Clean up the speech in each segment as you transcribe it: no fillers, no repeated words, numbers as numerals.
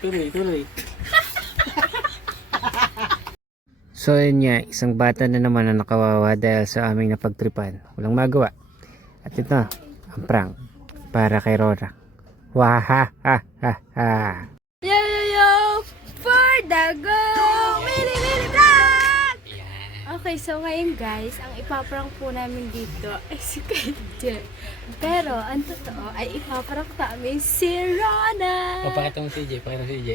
tuloy. So yun nga, isang bata na naman na nakawawa dahil sa aming napagtripan. Walang magawa. At ito, ang prank para kay Rora. Wahahahaha. Yo yo yo! For the go! Mili mili vlog! Okay, so ngayon guys, ang ipaprank po namin dito ay si KJ. Pero ang totoo ay ipaprank namin si Rona. Pakita mo si EJ, pakita mo si EJ.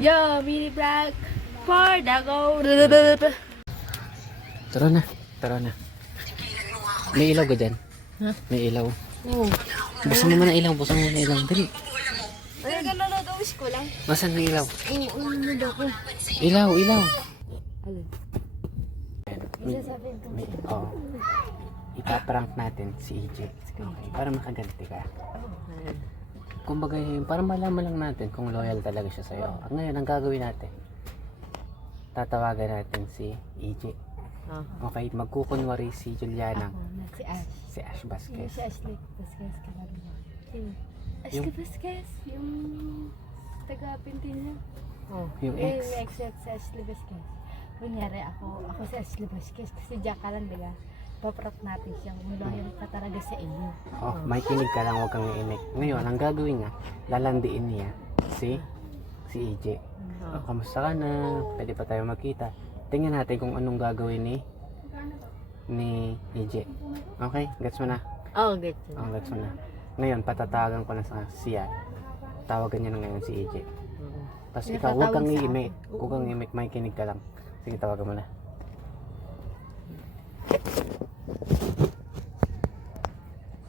Yo, mili vlog! For the go! Tara na. May ilaw ka dyan? Ha? May ilaw. Oh. Buksan mo na ilaw, Dali. Ay, gawis ko lang. Nasaan may ilaw? Oo, ano daw ko? Ilaw. Alin? Oh. Ipaprank natin si EJ. Okay, para makaganti ka. Kumbaga yun, para malaman lang natin kung loyal talaga siya sa'yo. Ngayon, ang gagawin natin, tatawagan natin si EJ. Okay, magkukunwari si Juliana. Si Ash. Si Ash Vasquez. Si Ashley Vasquez. Yung- Ashley Vasquez? Yung taga-pintin niya. Yung Eh, ex. may ex si Ashley Vasquez. Kunyari ako si Ashley Vasquez. Kasi Jack ka lang, diba? Paprap natin siyang loyal ka talaga sa iyo. Oh, may kinig ka lang, huwag kang iinig. Ngayon, ang gagawin niya, lalandiin niya si EJ. Oh, kamusta ka na? Pwede pa tayo magkita. Tingnan natin kung anong gagawin ni EJ. Okay, gets mo na? Oh, good. Oh, gets mo na. Ngayon, patatawagan ko na siya. Tawagan niya na ngayon si EJ. Tapos ikaw, huwag kang iimik. Huwag kang iimik, may kinig ka lang. Sige, tawagan mo na.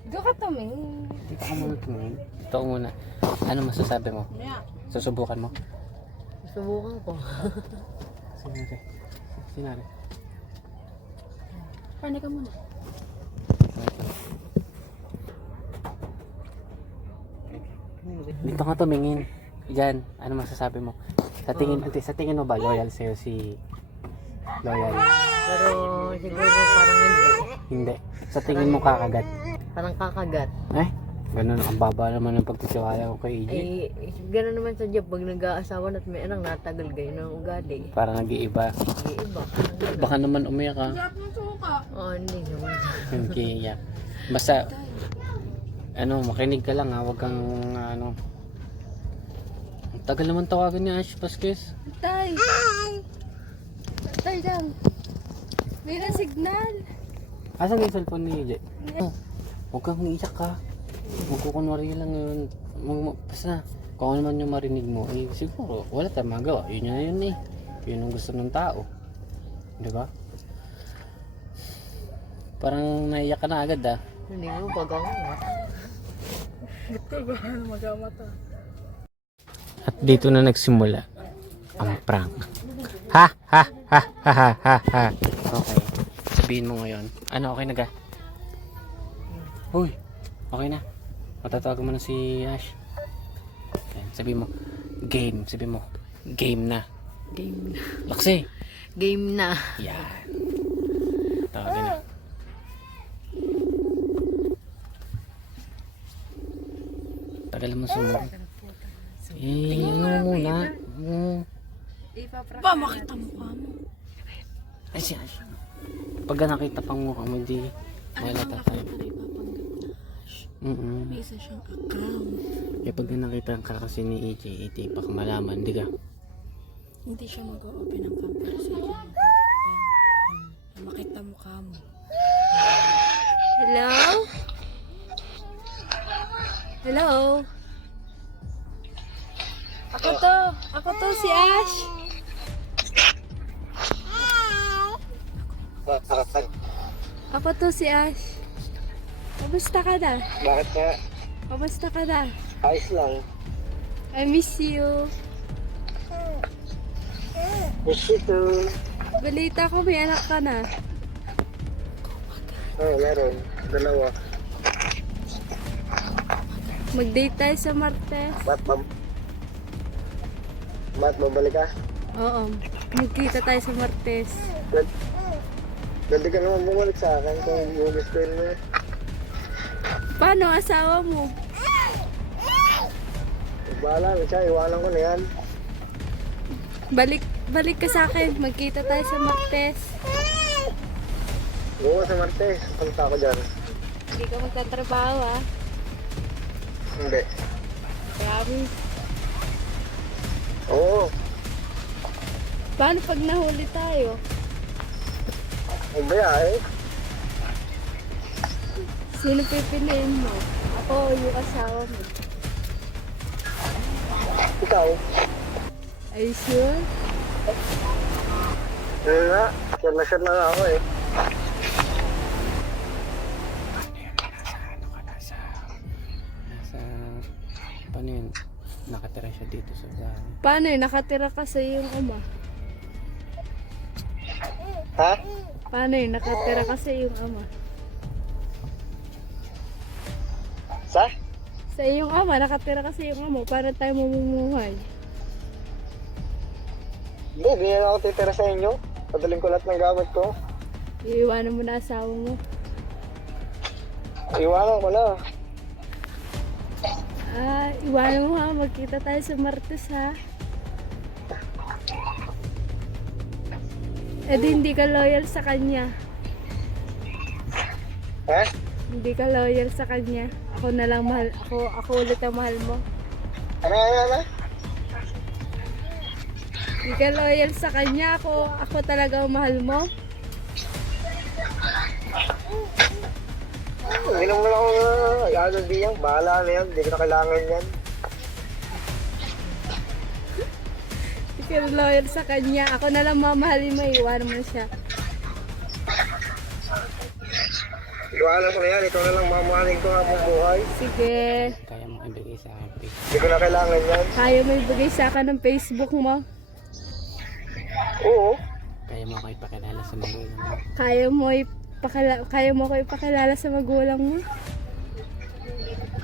Ikaw ka tumingin. Dito ka muna tumingin. Dito ka muna. Ano masasabi mo? Susubukan mo? Subukan ko. Sinari. Paano ka muna? Dito ka tumingin. Diyan, ano masasabi mo? Sa tingin mo ba loyal sa'yo si loyal? Pero siguro parang hindi. Hindi. Sa tingin mo kakagat? Parang kakagat. Eh, ganun. Ang baba naman ng pagtitiwala ko kay EJ. Eh, gano'n naman sa job. Pag nag-aasawa na at may anak, natagal kayo ng ugali. Parang nag-iiba. Iiba. Baka naman umiyak ka. Oh, hindi naman. Hindi iyak. Basta, makinig ka lang ha. Huwag kang, Ang tagal naman tawagan ni Ash Vasquez. Tay! Tay lang. May na signal. Asan yung cellphone ni EJ? Oh, huwag kang iyak ka. Magkukunwari lang yun. Basta, kung ano man yung marinig mo, siguro, wala tayong magawa. Yun eh. Yun ang gusto ng tao. Di ba? Parang naiyak ka na agad ah. Hindi mo pag-awa. At dito na nagsimula ang prank. Ha! Okay. Sabihin mo ngayon. Ano, okay na ga? Uy, okay na. Matatawag mo na si Ash. Okay, sabihin mo, game. Sabihin mo, game na. Game na. Laksi! Game na. Yan. Tawagin na. Tagal mo sumunod. Ano muna? Ba, makita mo ka mo. Ay siya. Pag nakita pang mukha mo, hindi malata tayo. May isa siyang account. Eh pag nakita ka kasi ni EJ, hindi pa ka malaman, di ka? Hindi siya mag-open ng cam para sa iyo. Makita mo ka mo. Hello? Hello? Ako to si Ash. Ako to si Ash. Kamusta ka na? Bakit ka? Kamusta ka na? Ayos lang. I miss you. Miss you too. Balita ko may anak ka na. Oo, meron. Dalawa. Mag-date tayo sa Martes. Ba't babalik ka? Oo. Magkita tayo sa Martes. Pwede ka naman bumalik sa akin kung gusto mo. Paano asawa mo? Bahala na siya, iwanan ko na yan. Balik ka sa akin. Magkita tayo sa Martes. Oo, sa Martes. Punta ako dyan. Hindi ka magtatrabaho ah. Hindi. Grabe. Oo. Paano pag nahuli tayo? Ang biyahe. Sino pipiliin mo? Ako o yung asawa mo? Ikaw. Are you sure? Hindi nga. Sure na ako eh. Nasa, paano yun? Nakatira siya dito sa bahay. Paano yun? Nakatira ka sa iyong ama? Ha? Paano yun? Nakatira ka sa iyong ama? Sa? Sa iyong ama? Nakatira ka sa iyong ama? Para tayo mamumuhay. Hindi, hindi na ako titira sa inyo. Padaling ko lahat ng gamit ko. Iiwanan mo na asawa mo. Iwanan ko na. Iwanan mo ha. Magkita tayo sa Martes ha. Eh di hindi ka loyal sa kanya. Ha? Hindi ka loyal sa kanya. Ako na lang mahal. Ako ulit ang mahal mo. Ano? Hindi ka loyal sa kanya. Ako talaga ang mahal mo. Hindi naman ako ano diyan. Bahala na yan. Hindi ko na kailangan yan. Hindi ka loyal sa kanya. Ako na lang mamahalin mo. Iwanan mo siya. Iwanan ko na yan. Ikaw na lang mamahalin ko habang buhay. Sige. Kaya mo ibigay sa akin, please. Hindi ko na kailangan yan. Kaya mo ibigay sa akin ng Facebook mo. Oo. Kaya mo ako ipakilala sa magulang mo. Kaya mo ko ipakilala sa magulang mo.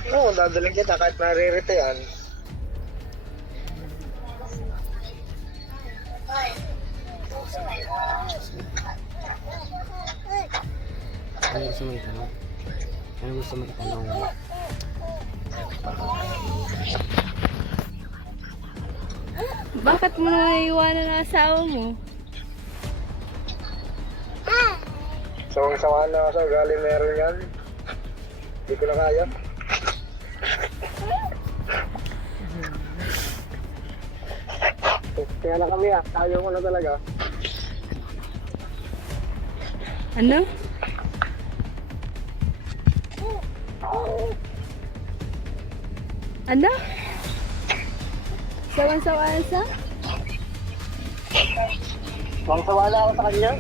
Oo, dadaling kita kahit naririto yan. Ano gusto mo itanong? Ano gusto mo itanong? Bakit mo naiiwanan ang asawa mo? Sawang-sawa na ako sa galing meron yan. Hindi ko na kaya. Kaya na kami Ayaw ko na talaga. Ano? Ano? Sawan-sawa sa? Sawang-sawa na ako sa kanya.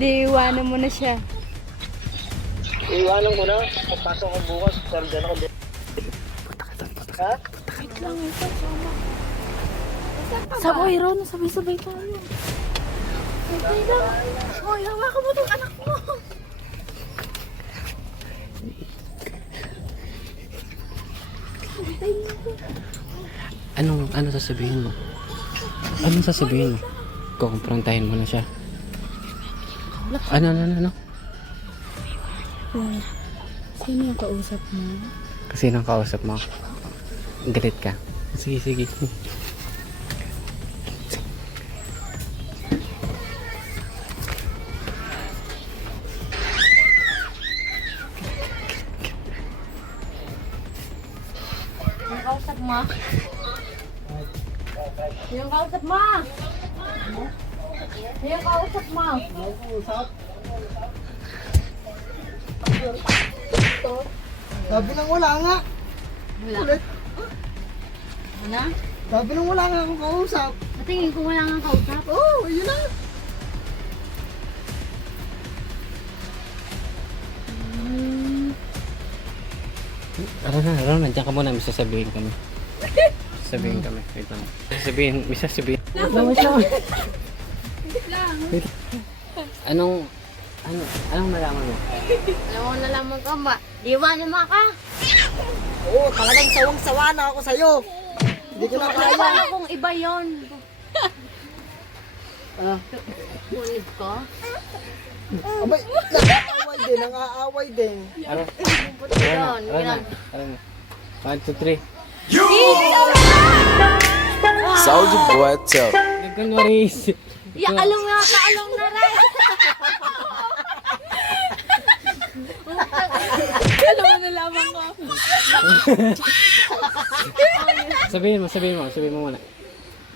Di iwanan mo na siya. Iwanan ko na. Pagpasok ko bukas, sardiyan ako din. Ha? Sabay raw na sabay-sabay tayo. Sabay lang. Hoy, hawakan mo tong anak mo. Ano sasabihin mo? Anong sasabihin mo? Kukumprontahin mo na siya. Ano? Sino yung kausap mo? Kasi nang kausap mo, galit ka. Sige. Yung kausap mo? Yung kausap mo? Yung kausap mo? Sabi nang wala nga. Wala. Ulit. Ano? Sabi nang wala nga akong kausap. Matingin ko wala nga kausap. Oo, yun na. Ano, nandiyan ka muna, may sasabihin kami. Sasabihin kami, wait lang. May sasabihin. Wait. Anong nalaman mo? Alam mo, nalaman ko ba? Diwan mo ka. Oo, talagang sawang-sawa na ako sa'yo. Hindi ko na kaya. Wala kung iba yon. Kulit ko? Abay, nang-aaway din. Ano? Puti yun. Ano? 1, 2, 3. Soldier boy, tough. Nagkunwaris. Ya, along na rin. Alam mo na lamang ko. Sabihin mo muna.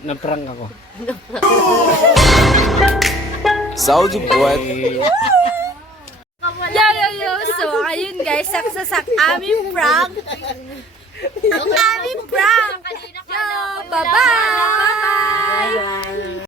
Na-prank ako. Soldier boy. Yo. So, ayun guys, saksasak aming prank. Ang aming prank. Yo, bye-bye.